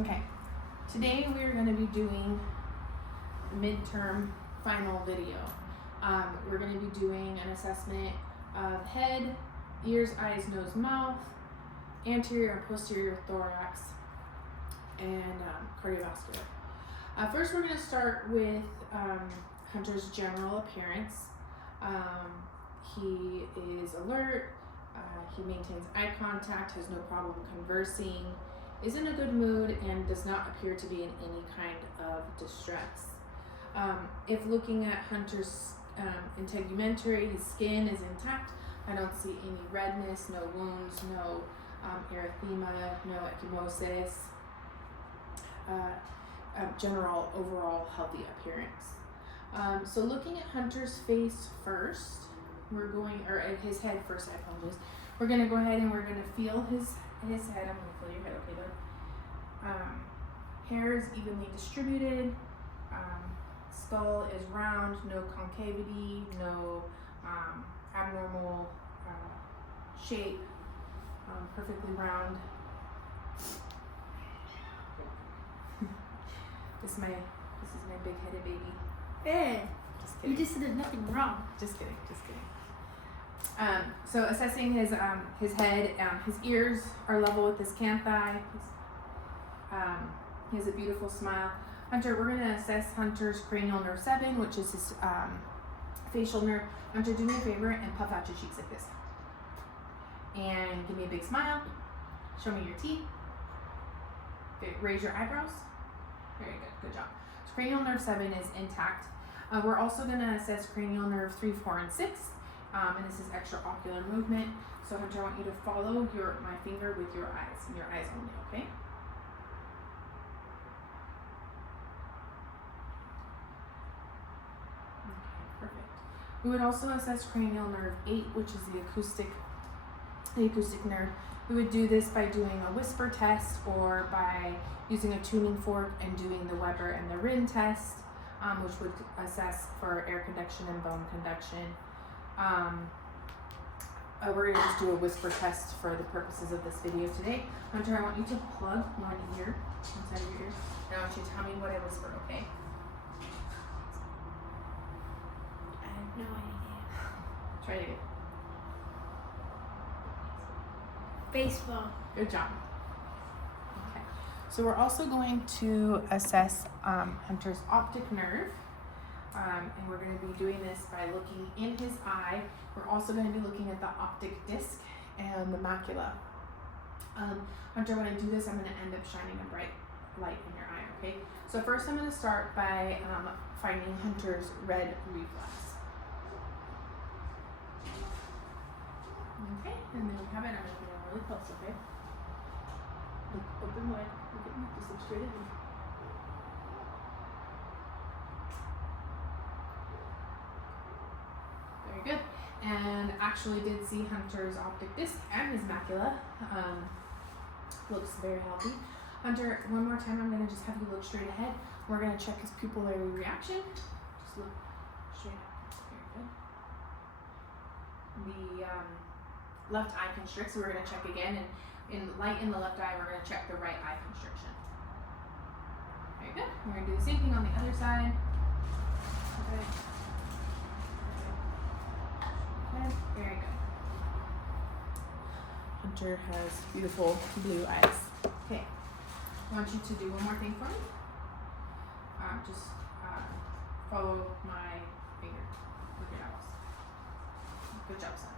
Okay, today we're going to be doing midterm final video. We're going to be doing an assessment of head, ears, eyes, nose, mouth, anterior and posterior thorax, and cardiovascular. First, we're going to start with Hunter's general appearance. He is alert, he maintains eye contact, has no problem conversing, is in a good mood, and does not appear to be in any kind of distress. If looking at Hunter's integumentary, his skin is intact. I don't see any redness, no wounds, no erythema, no ecchymosis. General overall healthy appearance. So looking at Hunter's face first, we're going, or at his head first, I apologize. We're going to go ahead and we're going to feel his head. I'm going to feel your head, okay, bud? Hair is evenly distributed. Skull is round, no concavity, no abnormal shape, perfectly round. This is my big-headed baby. Hey, Just kidding. you just said there's nothing wrong. Just kidding. So assessing his head, his ears are level with his canthi. He has a beautiful smile. Hunter, we're gonna assess Hunter's cranial nerve 7, which is his facial nerve. Hunter, do me a favor and puff out your cheeks like this. And give me a big smile. Show me your teeth. Raise your eyebrows. Very good, good job. So cranial nerve 7 is intact. We're also gonna assess cranial nerve 3, 4, and 6. And this is extraocular movement. So Hunter, I want you to follow my finger with your eyes, and your eyes only, okay? Okay, perfect. We would also assess cranial nerve 8, which is the acoustic nerve. We would do this by doing a whisper test or by using a tuning fork and doing the Weber and the Rin test, which would assess for air conduction and bone conduction. We're going to just do a whisper test for the purposes of this video today. Hunter, I want you to plug one ear inside of your ear, and I want you to tell me what I whisper, okay? I have no idea. Try it again. Baseball. Good job. Okay. So we're also going to assess Hunter's optic nerve. And we're going to be doing this by looking in his eye. We're also going to be looking at the optic disc and the macula. Hunter, when I do this, I'm going to end up shining a bright light in your eye, okay? So first I'm going to start by finding Hunter's red reflex. Okay, and then we have it. I'm going to put it really close, okay? Look open wide. Look at me. Just look straight ahead. Very good. And actually did see Hunter's optic disc and his macula. Looks very healthy. Hunter, one more time, I'm going to just have you look straight ahead. We're going to check his pupillary reaction. Just look straight up. Very good. The left eye constricts, so we're going to check again. And in light in the left eye, we're going to check the right eye constriction. Very good. We're going to do the same thing on the other side. Okay. Very good. Hunter has beautiful blue eyes. Okay. I want you to do one more thing for me. Just follow my finger with your nose. Good job, son.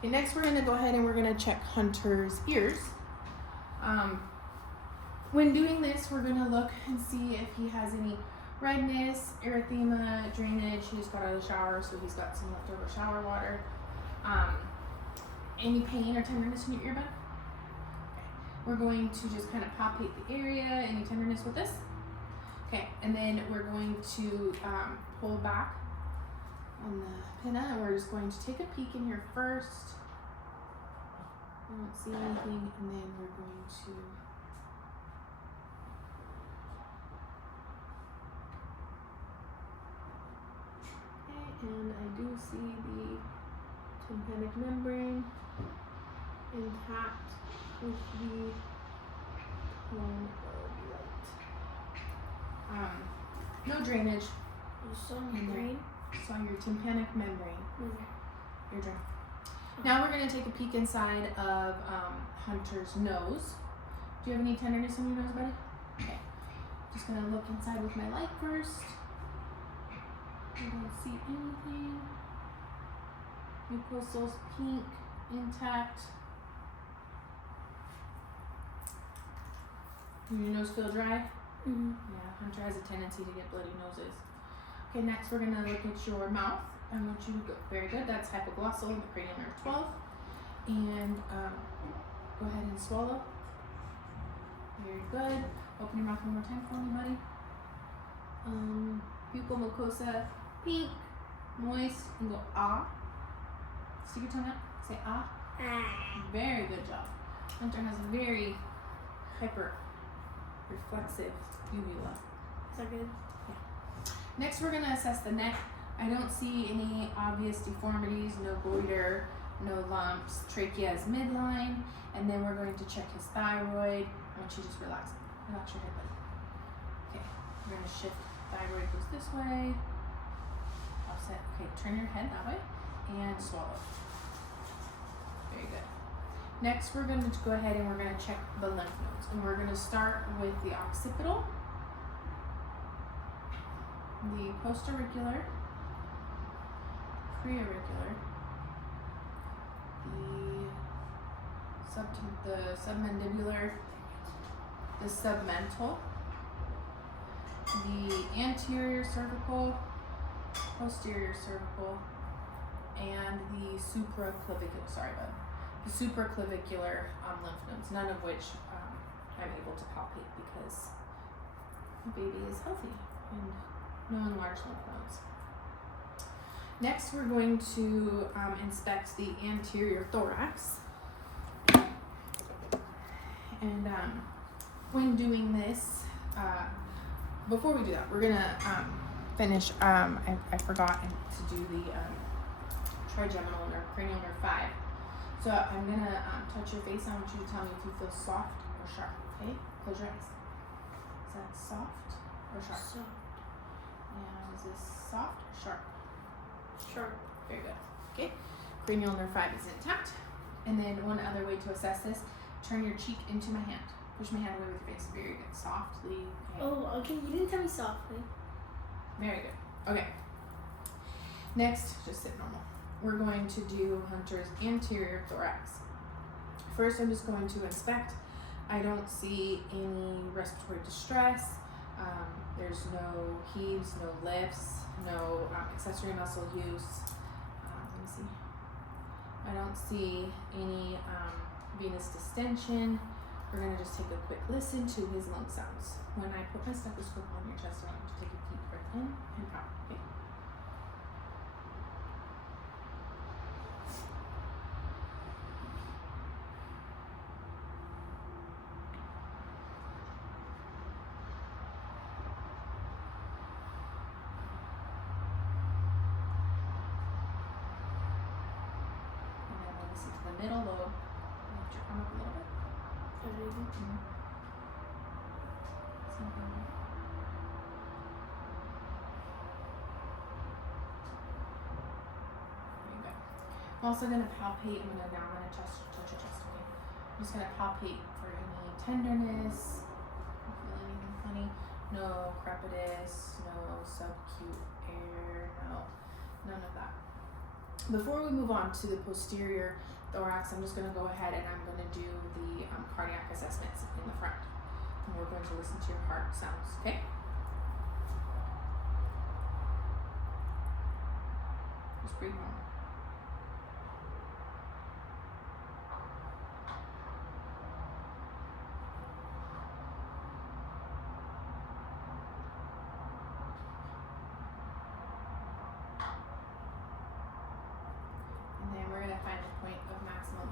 Okay, next we're going to go ahead and we're going to check Hunter's ears. When doing this, we're going to look and see if he has any redness, erythema, drainage. He just got out of the shower, so he's got some leftover shower water. Any pain or tenderness in your earbud? Okay. We're going to just kind of palpate the area. Any tenderness with this? Okay, and then we're going to pull back on the pinna, and we're just going to take a peek in here first. I don't see anything, and then we're going to and I do see the tympanic membrane intact with the cone of No drainage. Just on your brain. It's on your tympanic membrane. Okay. Your drain. Now we're gonna take a peek inside of Hunter's nose. Do you have any tenderness in your nose, buddy? Okay. Just gonna look inside with my light first. I don't see anything. Mucosal's pink, intact. Does your nose feel dry? Mm-hmm. Yeah, Hunter has a tendency to get bloody noses. Okay, next we're gonna look at your mouth. I want you to go, very good, that's hypoglossal in the cranial nerve 12. And go ahead and swallow. Very good. Open your mouth one more time for me, buddy. Buccal mucosa, pink, moist, and go ah. Stick your tongue out, say ah. Ah. Very good job. Hunter has a very hyper reflexive uvula. Is that good? Next, we're gonna assess the neck. I don't see any obvious deformities, no goiter, no lumps. Trachea is midline, and then we're going to check his thyroid. I want you to just relax your head, buddy. Okay, we're gonna shift. Thyroid goes this way. Offset. Okay, turn your head that way, and swallow. Very good. Next, we're going to go ahead and we're going to check the lymph nodes, and we're going to start with the occipital, the postauricular, preauricular, the submandibular, the submental, the anterior cervical, posterior cervical, and the supraclavicular. Sorry, bud. The supraclavicular lymph nodes, none of which I'm able to palpate because the baby is healthy and no enlarged lymph nodes. Next, we're going to inspect the anterior thorax. And when doing this, before we do that, we're gonna finish. I forgot to do the trigeminal nerve, cranial nerve 5. So I'm gonna touch your face. I want you to tell me if you feel soft or sharp. Okay, close your eyes. Is that soft or sharp? Soft. And is this soft or sharp? Sharp. Very good. Okay, cranial nerve 5 is intact. And then one other way to assess this: turn your cheek into my hand. Push my hand away with your face. Very good. Softly. Okay. Oh, okay. You didn't tell me softly. Very good. Okay. Next, just sit normal. We're going to do Hunter's anterior thorax. First, I'm just going to inspect. I don't see any respiratory distress. There's no heaves, no lifts, no accessory muscle use. Let me see. I don't see any venous distension. We're going to just take a quick listen to his lung sounds. When I put my stethoscope on your chest, I want you to take a deep breath in and out. Okay? And then we'll listen to the middle lobe. Lift your arm up a little bit. Everything. Very good. I'm also going to palpate. I'm going to touch your chest. Okay. I'm just going to palpate for any tenderness. Don't feel anything funny. No crepitus. No subacute air. No, none of that. Before we move on to the posterior thorax, I'm just going to go ahead and I'm going to do the cardiac assessments in the front. And we're going to listen to your heart sounds, okay? Just breathe normal. And then we're going to find the point of maximum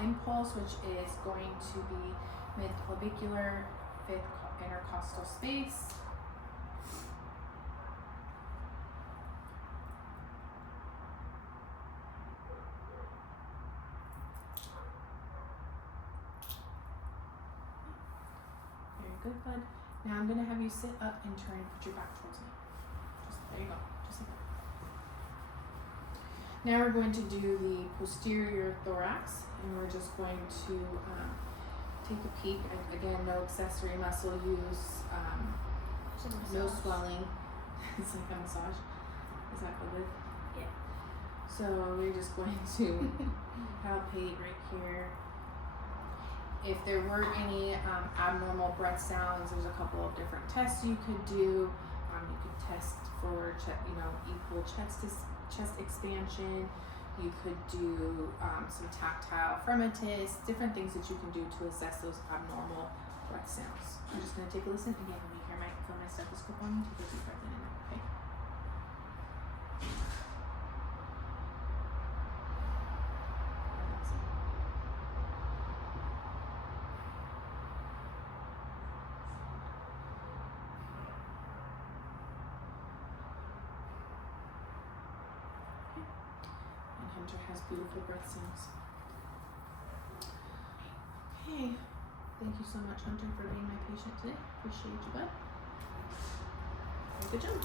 impulse, which is going to be mid-clavicular, 5th intercostal space. Very good, bud. Now I'm gonna have you sit up and turn and put your back towards me. Just there you go. Just like that. Now we're going to do the posterior thorax, and we're just going to take a peek. Again, no accessory muscle use, It's a no massage. swelling. It's like a massage. Is that good? Yeah. So we're just going to palpate right here. If there were any abnormal breath sounds, there's a couple of different tests you could do. You could test for equal chest expansion. You could do some tactile fremitus, different things that you can do to assess those abnormal breath sounds. I'm just going to take a listen again. When you feel my stethoscope on you, take a deep breath in and out. Okay. And Hunter has beautiful breath sounds. Okay. Thank you so much, Hunter, for being my patient today. Appreciate you, bud. Good job.